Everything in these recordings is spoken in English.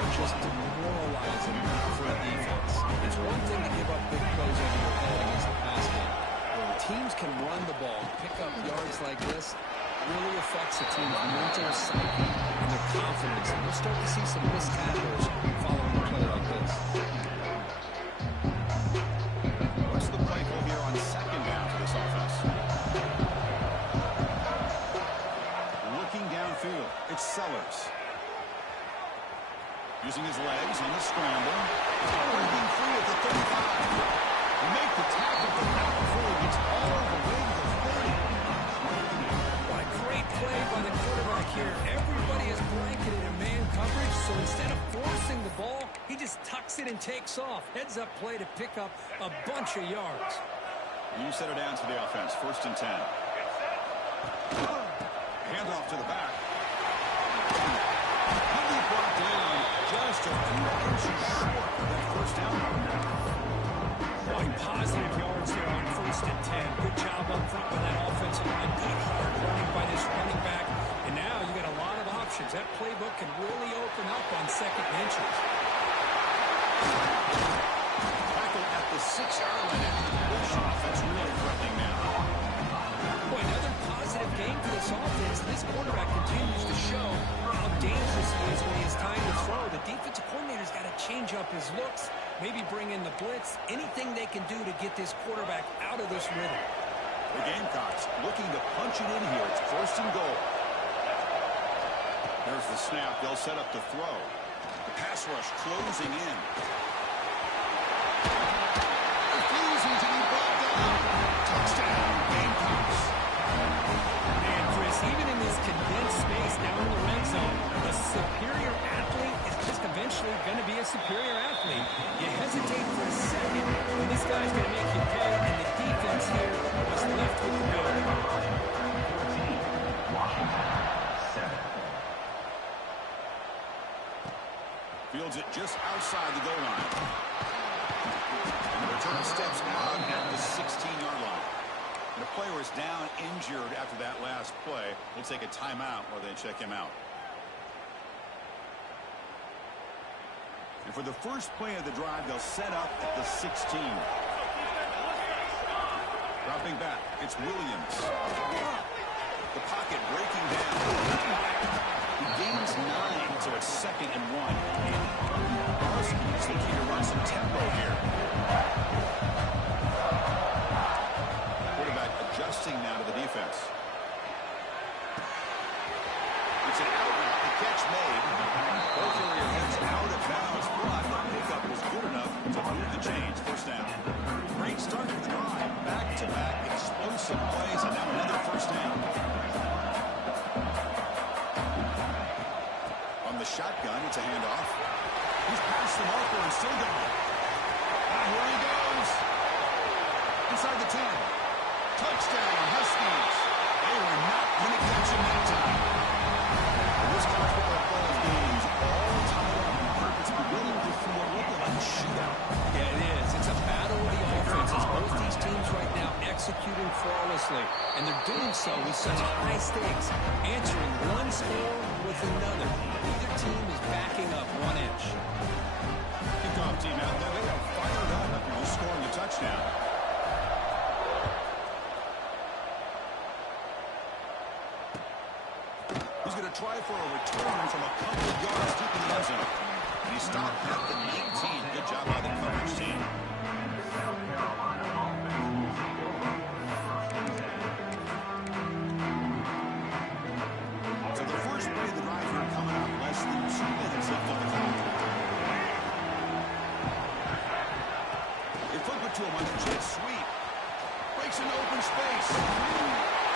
are just demoralizing for a defense. It's one thing to give up big plays over your head against the pass game. When teams can run the ball, pick up yards like this, really affects a team's mental psyche and their confidence. And we'll start to see some missed tackles following a play like this. What's the play call here on second down for this offense? Looking downfield, it's Sellers. Using his legs on the scramble. Breaking free at the 35. Make the tackle, but not before he gets all the way to the 30. What a great play by the quarterback here. Everybody is blanketed in man coverage, so instead of forcing the ball, he just tucks it and takes off. Heads-up play to pick up a bunch of yards. You set it down to the offense. 1st and 10. Handoff to the back. He'll be brought down just a few inches short of that 1st down. Boy, positive yards there on 1st and 10. Good job up front by that offensive line. Good hard running by this running back. And now you got a lot of options. That playbook can really open up on 2nd and inches. Tackle at the 6-yard line after the push off. That's really threatening now. Boy, another positive game for this offense. This quarterback continues to show how dangerous he is when he has time to throw. The defensive coordinator's got to change up his looks, maybe bring in the blitz, anything they can do to get this quarterback out of this rhythm. The Gamecocks looking to punch it in here. It's 1st and goal. There's the snap. They'll set up the throw. The pass rush closing in. Refusing to be brought down. Touchdown, Gamecocks. Man, Chris, even in this condensed space down in the red zone, a superior athlete is just eventually going to be a superior athlete. You hesitate for a second, and this guy's going to make you pay, and the defense here was left with the goal. Fields it just outside the goal line. And the return steps out at the 16-yard line. And the player is down injured after that last play. We'll take a timeout while they check him out. And for the first play of the drive, they'll set up at the 16. Dropping back, it's Williams. The pocket breaking down. He gains 9, so it's 2nd and 1. Huskies looking to run some tempo here. Quarterback adjusting now to the defense. It's an out route. The catch made. Both area heads out of bounds, but the pickup was good enough to move the chains. 1st down. Great start to the drive. Back-to-back explosive plays, and now another 1st down. On the shotgun, it's a handoff. He's past the marker and still going. And here he goes. Inside the 10. Touchdown, Huskies. They were not going to catch him that time. This college football playoff game is all tied up. It's beginning to feel a little like a shootout. Yeah, it is. It's a battle of the offenses. Both these teams right now executing flawlessly, and they're doing so with such high stakes, answering one score with another. Neither team is backing up 1 inch. Kickoff team out there. They are fired up after just scoring a touchdown. He's going to try for a return from a couple of yards deep in the end zone. And he stopped at the 19. Good job by the coverage team. So the first play of the drive here coming up less than 2 minutes left on the clock. They flip it to him on the jet sweep. Breaks into open space.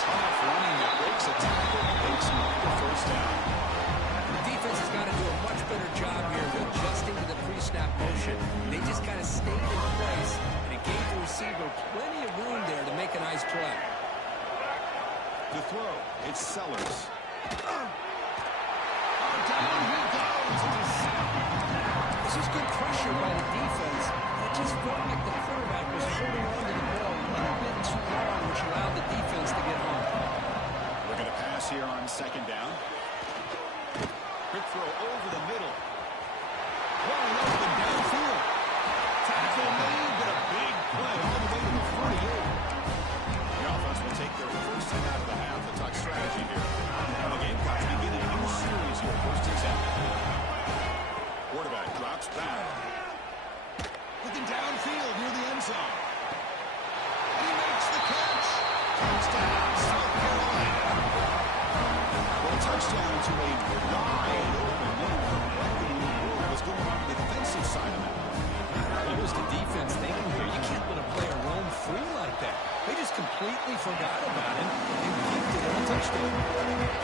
Tough running that breaks a tackle and makes him the 1st down. The defense has got to do a much better job here of adjusting to the pre-snap motion. They just kind of stayed in place, and it gave the receiver plenty of room there to make a nice play. To throw, it's Sellers. Down he goes. It's a sack. This is good pressure by the defense. It just felt like the quarterback was holding on to the ball a little bit too long, which allowed the defense to get home. We're going to pass here on 2nd down. Quick throw over the middle. Well, open downfield. Tackle made, but a big play all the way to the 48. The offense will take their first hit out of the half. The talk strategy here. And the Gamecocks begin a new series here. First and 10. Quarterback drops back. Looking downfield near the end zone. And he makes the catch. Touchdown, South Carolina. Well, touchdown to a wide open man. What in the world was going on the defensive side of that? What was the defense thinking here? You can't let a player roam free like that. They just completely forgot about him and kicked it on a touchdown.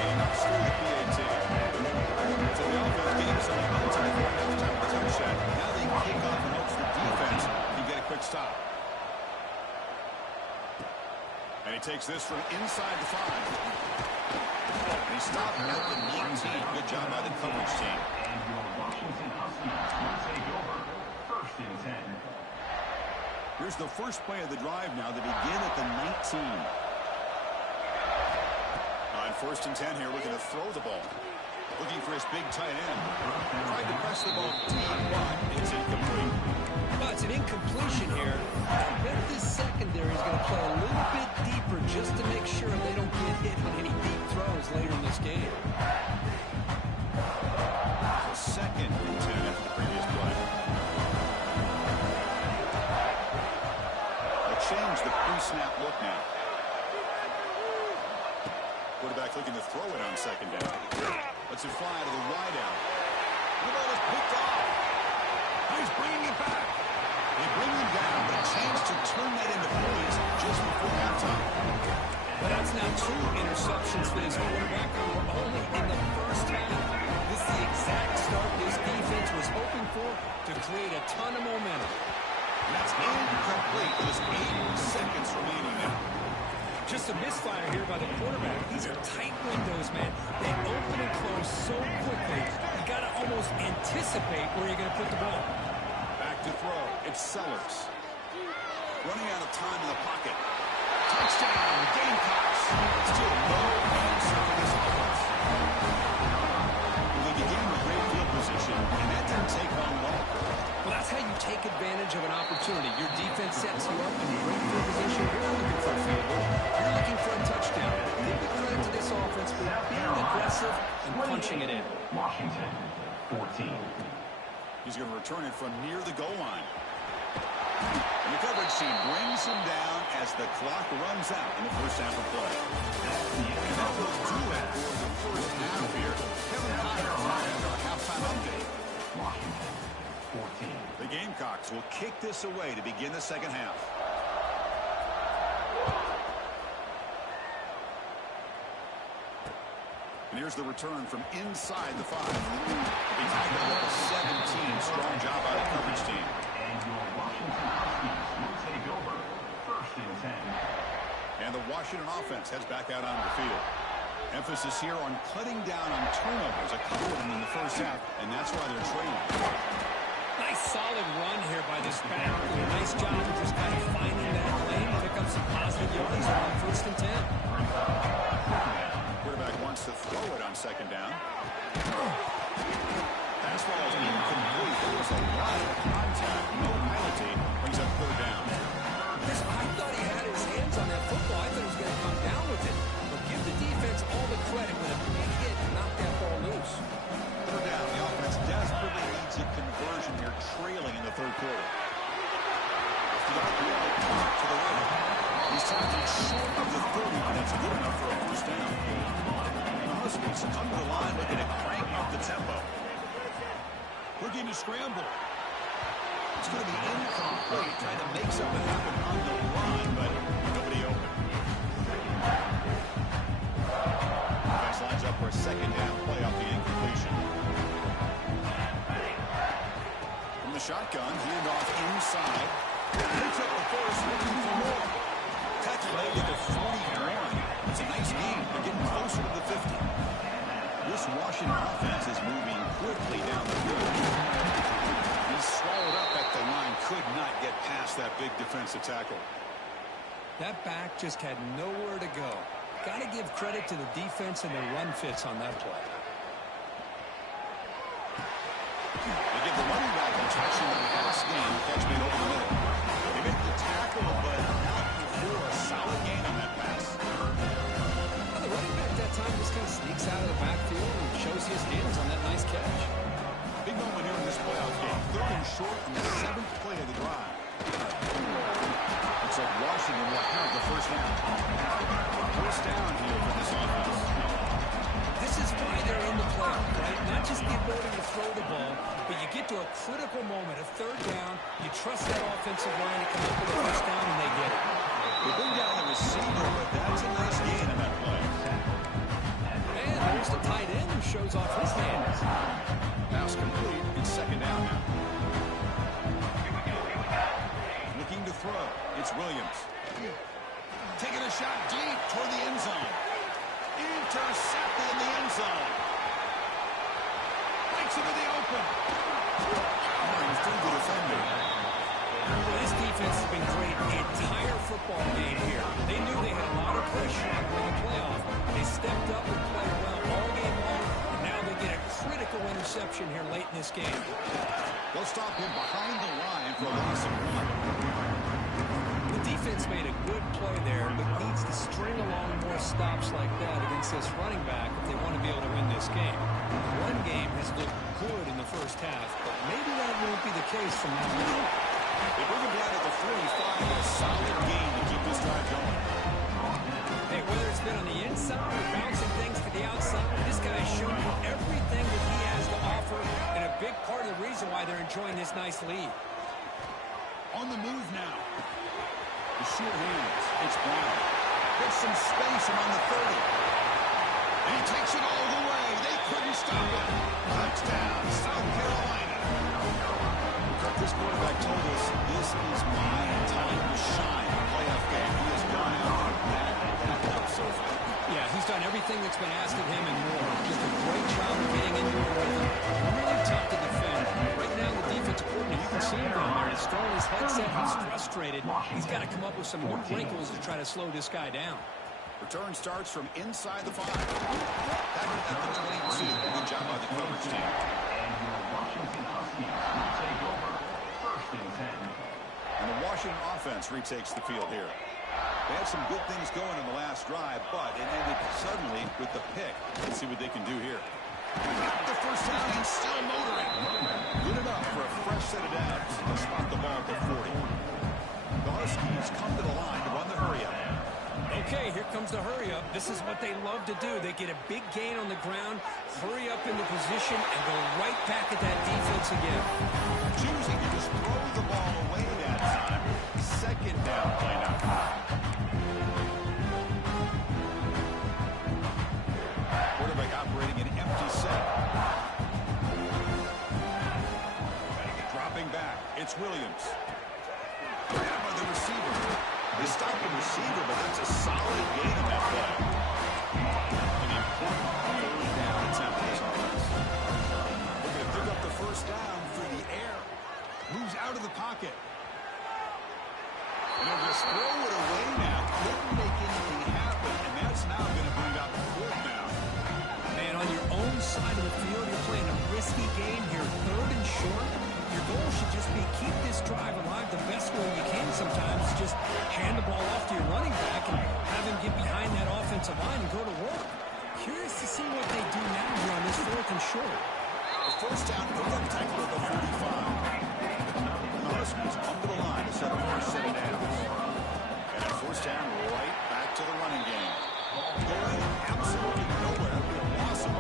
And still the PAT. So the offense gave some time for halftime with a touchdown. Now they kick off and hopes the defense can get a quick stop. And he takes this from inside the 5. And he stopped at the 19. Good job by the coverage team. And your Washington Huskies will take over. First and 10. Here's the first play of the drive now. They begin at the 19. On first and 10 here, we're going to throw the ball. Looking for his big tight end. Tried to press the ball deep, but it's incomplete. Well, it's an incompletion here. I bet this secondary is going to play a little bit deeper just to make sure they don't get hit on any deep throws later in this game. So second and 10 after the previous play. They'll change the pre-snap look now. Quarterback looking to throw it on second down. Lets it fly to the wide out. The ball is picked off. He's bringing it back. They bring him down, but a chance to turn that into points just before halftime. But that's now 2 interceptions for this quarterback who were only in the first half. This is the exact start this defense was hoping for to create a ton of momentum. And that's incomplete. Just 8 seconds remaining now. Just a misfire here by the quarterback. These are tight windows, man. They open and close so quickly. You got to almost anticipate where you're going to put the ball. Back to throw. It's Sellers. Running out of time in the pocket. Touchdown, Gamecocks. Still no answer for this offense. Well, they began with great field position, and that didn't take long at all. Well, that's how you take advantage of an opportunity. Your defense sets you up in great field position. You're not looking for a field goal. You're looking for a touchdown. Give the credit to this offense for being aggressive and punching it in. Washington, 14. He's going to return it from near the goal line. And the coverage team brings him down as the clock runs out in the first half of play. And that will do it for the first half here. Kevin Connor has our halftime update. Washington, 14. The Gamecocks will kick this away to begin the second half. And here's the return from inside the 5. They tackled at the 17. Strong job by the coverage team. And your Washington Huskies will take over. First and 10. And the Washington offense heads back out onto the field. Emphasis here on cutting down on turnovers. A couple of them in the first half, and that's why they're trailing. Nice solid run here by this back. Nice job of just kind of finding that lane, pick up some positive yards on first and 10. Quarterback wants to throw it on second down. Pass ball is incomplete. There was a lot of contact. No penalty. Brings up third down. I thought he had his hands on that football. I thought he was going to come down with it. But give the defense all the credit when a big hit knocked that ball loose. Third down. The offense desperately needs a conversion here, trailing in the third quarter. To the right. He's tackled short of the 30, but that's good enough for a first down. The Huskies come to the line looking to crank up the tempo. Looking to scramble. It's going to be incomplete, trying to make something happen on the run, but nobody open. Defense lines up for a second down play off the incompletion. From the shotgun, handoff inside. Picks up the first, looking for more. Tackle made at the 41. It's a nice gain. They're getting closer to the 50. This Washington offense is moving quickly down the field. He's swallowed up at the line. Could not get past that big defensive tackle. That back just had nowhere to go. Got to give credit to the defense and their run fits on that play. They give the running get to a critical moment, a third down. You trust that offensive line to come up with a first down, and they get it. They bring down the receiver, but that's a nice gain on that play. And there's the tight end who shows off his hands. Pass complete. It's second down now. Looking to throw. It's Williams. Taking a shot deep toward the end zone. Intercepted in the end zone. Breaks into the open. Powering through the defender. Well, this defense has been great the entire football game here. They knew they had a lot of pressure on the playoff. They stepped up and played well all game long, and now they get a critical interception here late in this game. They'll stop him behind the line for a loss of 1. The defense made a good play there, but needs to string along more stops like that against this running back if they want to be able to win this game. The run game has looked good in the first half, but maybe that won't be the case from now on. They bring him down at the 45. A solid gain to keep this drive going. Hey, whether it's been on the inside or bouncing things to the outside, this guy has shown you everything that he has to offer, and a big part of the reason why they're enjoying this nice lead. On the move now. The sure hands. It's Brown. Gets some space around the 30. And he takes it all the way. They couldn't stop him. Touchdown, South Carolina. This quarterback told us this is my time to shine. Playoff game. He has gone out and up so far. Yeah, he's done everything that's been asked of him and more. Just a great job of getting into a rhythm. Really tough to defend. Right now, the defensive coordinator, you can see him down there. He's throwing his headset. He's frustrated. He's got to come up with some new wrinkles to try to slow this guy down. Return starts from inside the 5. Back at the 22. Good job by the coverage team. And your Washington Huskies will take over. First and 10. And the Washington offense retakes the field here. They had some good things going in the last drive, but it ended suddenly with the pick. Let's see what they can do here. Got the first down and still motoring. Good enough for a fresh set of downs to spot the ball at the 40. The Huskies come to the line to run the hurry-up. Okay, here comes the hurry-up. This is what they love to do. They get a big gain on the ground, hurry up into position, and go right back at that defense again. Choosing to just throw the ball away that time. Second down play now. Quarterback operating an empty set. Dropping back. It's Williams. Grab by the receiver. They stop the receiver, but that's a solid gain on that play. An important third down attempt for this offense. Looking to pick up the first down through the air. Moves out of the pocket. And they'll just throw it away now. Couldn't make anything happen, and that's now going to bring out the fourth down. And on your own side of the field, you're playing a risky game here, third and short. Your goal should just be keep this drive alive the best way you can sometimes. Just hand the ball off to your running back and have him get behind that offensive line and go to work. Curious to see what they do now here on this fourth and short. The first down from the tackle at the 45. And the Huskies come to the line to set up first set of downs. And a first down right back to the running game. Going absolutely nowhere. We lost him.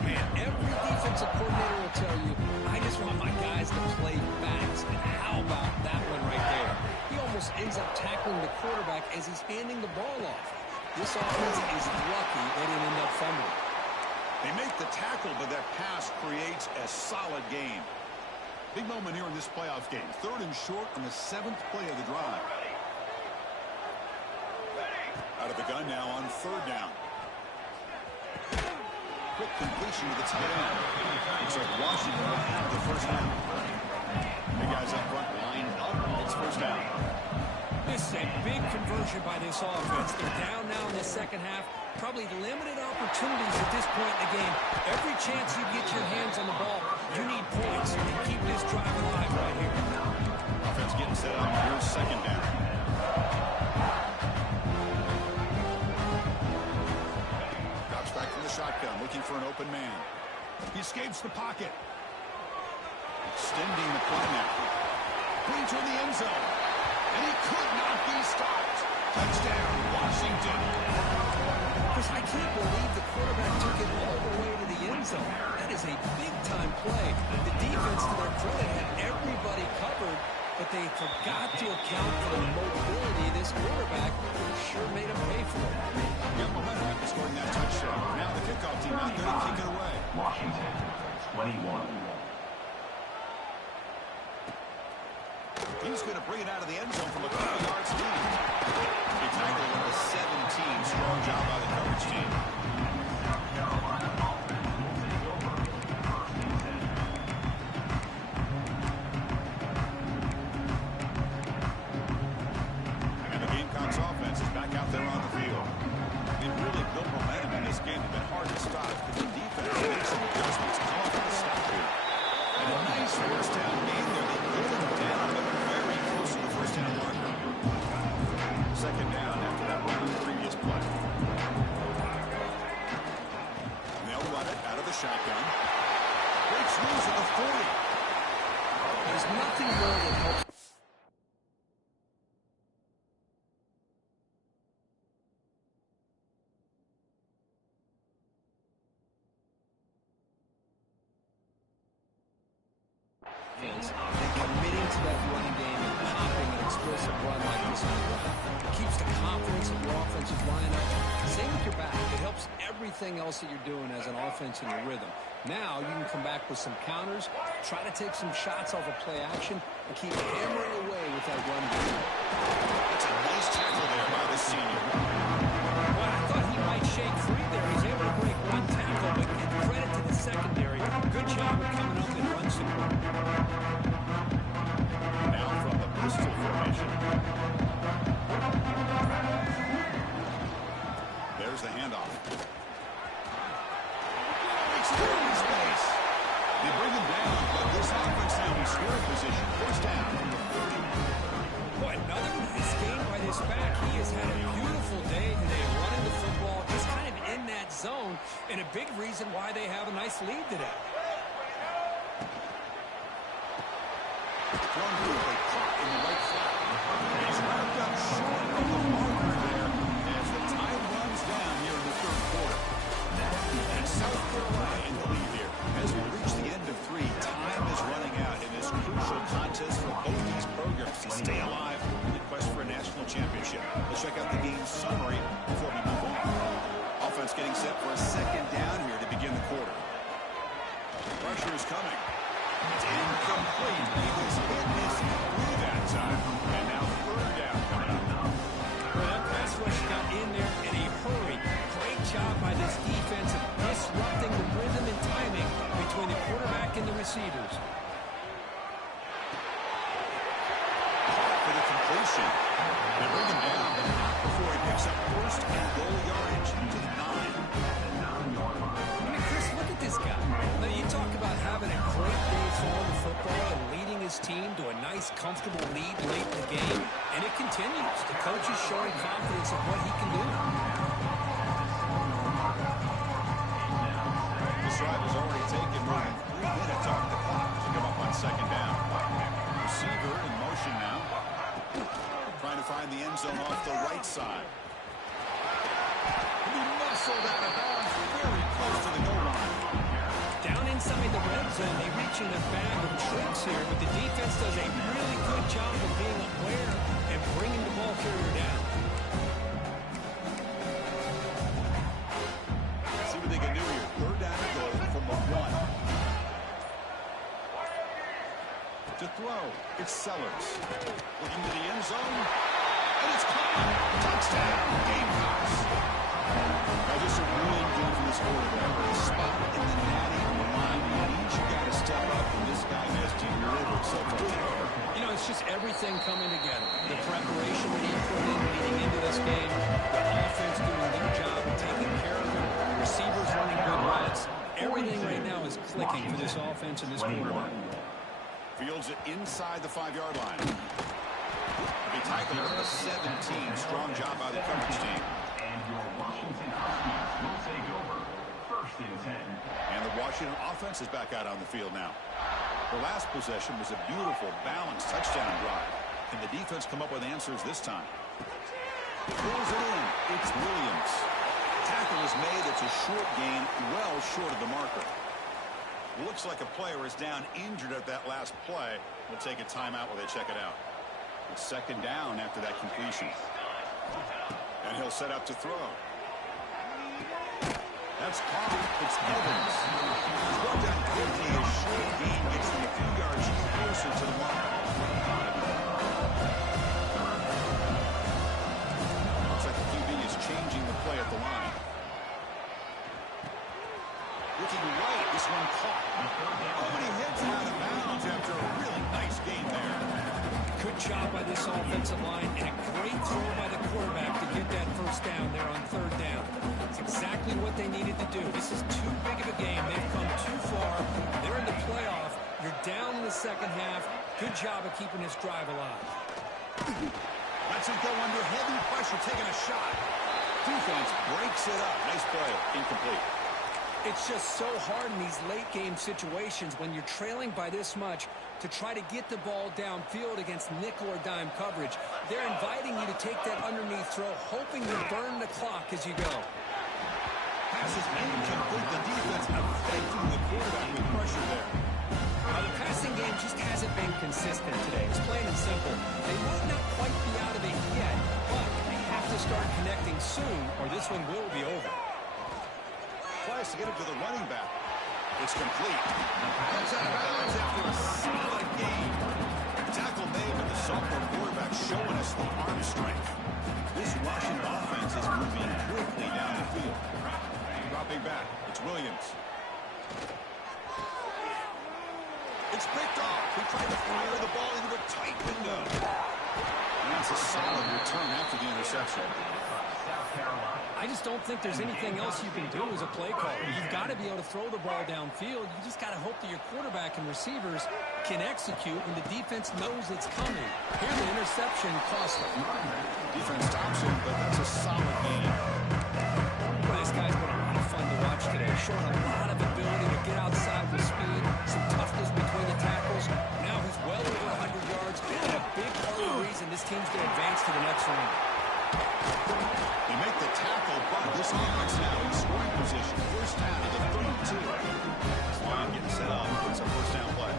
Man, every defensive coordinator will tell you, I just want my guys to play fast. And how about that one right there? He almost ends up tackling the quarterback as he's handing the ball off. This offense is lucky they didn't end up fumbling. They make the tackle, but that pass creates a solid gain. Big moment here in this playoff game. Third and short on the 7th play of the drive. Out of the gun now on third down. Quick completion to the tight end. Looks like Washington will have the first down. Big guys up front lined up. It's first down. This is a big conversion by this offense. They're down now in the second half. Probably limited opportunities at this point in the game. Every chance you get your hands on the ball, you need points to keep this drive alive right here. Offense getting set up. Here's second down. Drops back from the shotgun, looking for an open man. He escapes the pocket. Extending the play now. Clean toward the end zone. And he could not be stopped. Touchdown, Washington. Because I can't believe the quarterback took it all the way to the end zone. That is a big-time play. The defense, to their credit, had everybody covered, but they forgot to account for the mobility of this quarterback. Sure made him pay for it. Got momentum after scoring that touchdown. Now the kickoff team out there to kick it away. Washington, 21. He's going to bring it out of the end zone from a couple yards deep. He tackled at the 17. Strong job by the coverage team. And the Gamecocks offense is back out there on the field. They've really built momentum in this game. It's been hard to stop because the defense makes some adjustments. Come off the stop here. And a nice first down gain there. They pulled him down, but very close to the first down marker. Second down after that run on the previous play. And they'll run it out of the shotgun. Breaks loose at the 40. There's nothing more that helps. And committing to that running game and popping an explosive run like this on the ground. It keeps the confidence of your offensive line up. Same with your back. It helps everything else that you're doing as an offense in your rhythm. Now you can come back with some counters, try to take some shots off of play action, and keep hammering away with that run game. That's a nice tackle there by the senior. Well, I thought he might shake free there. He's able to break one tackle, but give credit to the secondary. Good job of coming up and run support. Now from the pistol formation. There's the handoff. Extending space. They bring him down, but this offense now in scoring position. First down from the 30. Boy, another nice game by this back. He has had a beautiful day today running the football, just kind of in that zone, and a big reason why they have a nice lead today. Thrown through a caught in the right flat. He's wrapped up short of the marker there as the time runs down here in the third quarter. And South Carolina in the lead here. As we reach the end of 3, time is running out in this crucial contest for both these programs to stay alive in the quest for a national championship. Let's check out the game summary before we move on. Offense getting set for a second down here to begin the quarter. Pressure is coming. It's incomplete. He was hit his through that time. And now third down coming up. Well, that pass rush got in there in a hurry. Great job by this defense of disrupting the rhythm and timing between the quarterback and the receivers. For the completion. They bring him down, but not before he picks up first and goal yardage to the 9. I mean, Chris, look at this guy. Now, you talk about having a great day throwing the football and leading his team to a nice, comfortable lead late in the game, and it continues. The coach is showing confidence of what he can do. This drive has already taken more than 3 minutes off the clock to come up on second down. Receiver in motion now. Trying to find the end zone off the right side. He muscled out of bounds very close to the goal line. Down inside the red zone, they reach in a bag of tricks here, but the defense does a really good job of being aware and bringing the ball carrier down. See what they can do here. Third down and goal from the 1. To throw, it's Sellers. Looking to the end zone. And it's caught. Touchdown, Gamecocks. Now this is really good for this quarterback. A spot in the natty line. He needs you got to step up, and this guy has delivered so far. You know, it's just everything coming together. The preparation that he put in leading into this game, the offense doing their job and taking care of it, receivers running good routes. Everything right now is clicking for this offense and this quarterback. Fields it inside the 5-yard line. They tackle at the 17. Strong job by the coverage team. And your Washington Huskies will take over. First and 10. And the Washington offense is back out on the field now. The last possession was a beautiful, balanced touchdown drive. Can the defense come up with answers this time? Pulls it in. It's Williams. Tackle is is made. It's a short gain, well short of the marker. Looks like a player is down injured at that last play. We'll take a timeout while they check it out. It's second down after that completion. And he'll set up to throw. That's caught. It's Evans. Brought down quickly. A short gain gets him a few yards closer to the mark. Looks like the QB is changing the play at the line. Looking right. This one caught. Oh, and he hits out of bounds after a really nice game there. Good job by this offensive line and a great throw by the quarterback to get that first down there on third down. It's exactly what they needed to do. This is too big of a game. They've come too far. They're in the playoff. You're down in the second half. Good job of keeping this drive alive. Lets it go under heavy pressure, taking a shot. Defense breaks it up. Nice play. Incomplete. It's just so hard in these late-game situations when you're trailing by this much to try to get the ball downfield against nickel or dime coverage. They're inviting you to take that underneath throw, hoping you burn the clock as you go. Pass is incomplete. The defense affecting the quarterback with pressure there. The passing game just hasn't been consistent today. It's plain and simple. They might not quite be out of it yet, but they have to start connecting soon or this one will be over. Tries to get it to the running back. It's complete. Comes out of bounds after a solid game. Tackle made with the sophomore quarterback showing us the arm strength. This Washington offense is moving quickly down the field. Dropping back. It's Williams. It's picked off. He tried to fire the ball into a tight window. And that's a solid return after the interception. I just don't think there's anything else you can do as a play caller. You've got to be able to throw the ball downfield. You just got to hope that your quarterback and receivers can execute when the defense knows it's coming. Here, the interception cost them. Defense stops him, but that's a solid game. Well, this guy's been a lot of fun to watch today. Showing a lot of ability to get outside with speed, some toughness between the tackles. Now he's well over 100 yards, and a big part of the reason this team's going to advance to the next round. They make the tackle, but this offense now in scoring position. First down to the 32. This line getting set up. It's a first down play.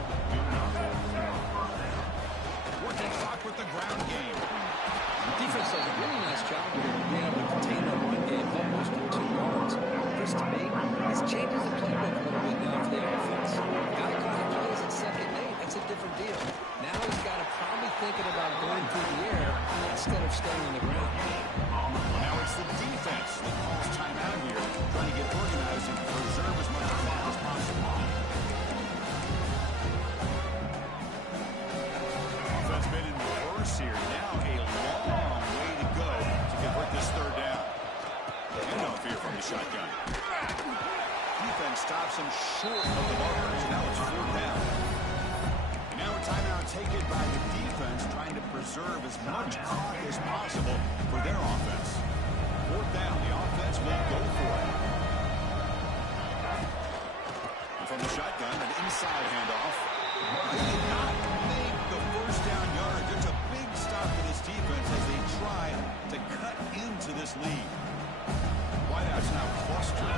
Working clock with the ground game. The defense does a really nice job of being able to contain the run game almost to 2 yards. Chris, to me, this changes the playbook a little bit now for the offense. The guy calling plays at second and 8, that's a different deal. Now he's got to probably thinking about going through the air instead of staying on the ground. Now it's the defense that calls timeout here, trying to get organized and preserve as much clock as possible. Offense been in reverse here. Now a long way to go to convert this third down. And no fear from the shotgun. Defense stops him short of the markers. Now it's fourth down. And now a timeout taken by the defense, trying to preserve as much clock as possible for their offense. Fourth down, the offense will go for it. And from the shotgun, an inside handoff. They did not make the first down yardage. It's a big stop for this defense as they try to cut into this lead. Wideouts now clustered.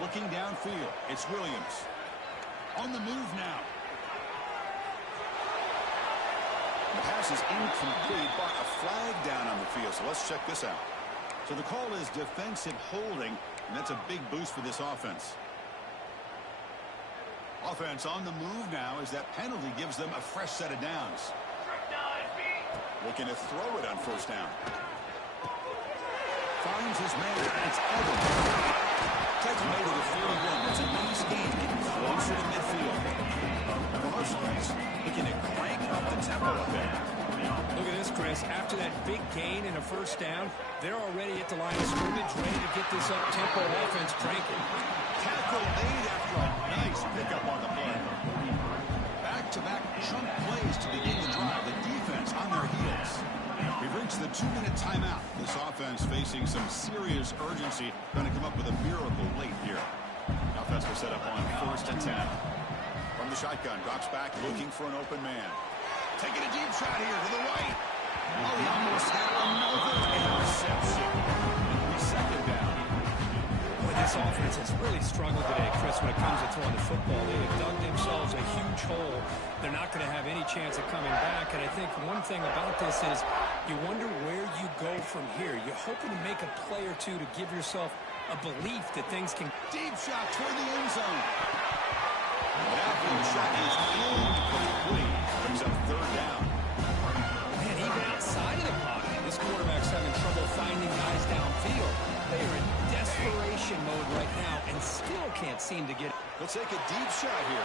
Looking downfield, it's Williams. On the move now. The pass is incomplete, but a flag down on the field. So let's check this out. So the call is defensive holding, and that's a big boost for this offense. Offense on the move now as that penalty gives them a fresh set of downs. Looking to throw it on first down. Finds his man. It's Evans. Takes him over to 41. That's a nice gain, getting closer to midfield. And the Huskies looking to crank up the tempo a bit. Look at this, Chris. After that big gain and a first down, they're already at the line of scrimmage, ready to get this up-tempo offense cranking. Tackle made after a nice pickup on the play. Back-to-back chunk plays to begin the drive. The defense on their heels. We've reached the 2-minute timeout. This offense facing some serious urgency, trying to come up with a miracle late here. Offense will set up on first and 10. From the shotgun, drops back, looking for an open man. Taking a deep shot here to the right. Oh, he almost had another interception. this offense has really struggled today, Chris, when it comes to throwing the football. They have dug themselves a huge hole. They're not going to have any chance of coming back. And I think one thing about this is you wonder where you go from here. You're hoping to make a play or two to give yourself a belief that things can... Deep shot toward the end zone. That outfield shot is incomplete. Brings up third down. Man, even outside of the pocket, this quarterback's having trouble finding guys downfield. They are in desperation mode right now and still can't seem to get it. He'll take a deep shot here.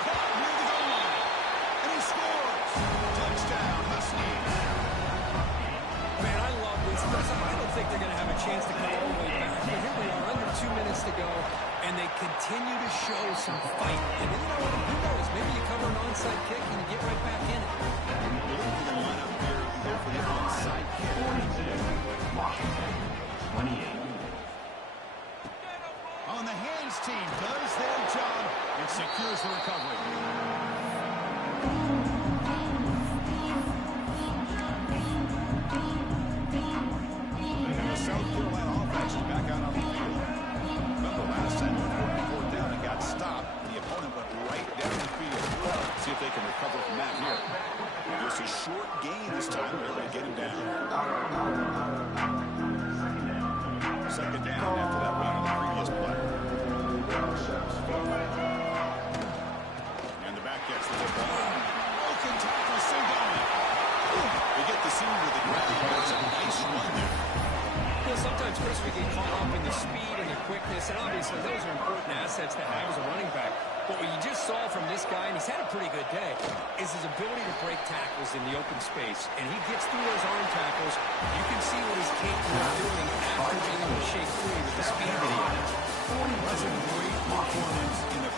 Caught near the goal line. And he scores. Touchdown, Huskies. Man, I love this. I don't think they're going to have a chance to come all the way back. But here we are, under 2 minutes to go, and they continue to show some fight. And you know what? Who knows? Maybe you cover an onside kick and you get right back in it. We're looking for the lineup here. There for the onside kick. 42, Washington, 28. On the hands team does their job and secures the recovery. And the South Carolina offense is back out on the field. Remember last time when they were on fourth down and got stopped, the opponent went right down the field. See if they can recover from that here. Just a short gain this time. They're going to get him down. Second down after that run on the previous play. And the back gets the football. Broken tackle, still going. They get the senior to the ground. That's a nice run there. You know, sometimes, Chris, we get caught up in the speed and the quickness, and obviously those are important assets to have as a running back. But what you just saw from this guy, and he's had a pretty good day, is his ability to break tackles in the open space. And he gets through those arm tackles. You can see what he's capable of doing after being able to shake free with the speed that he has. That's a great performance in the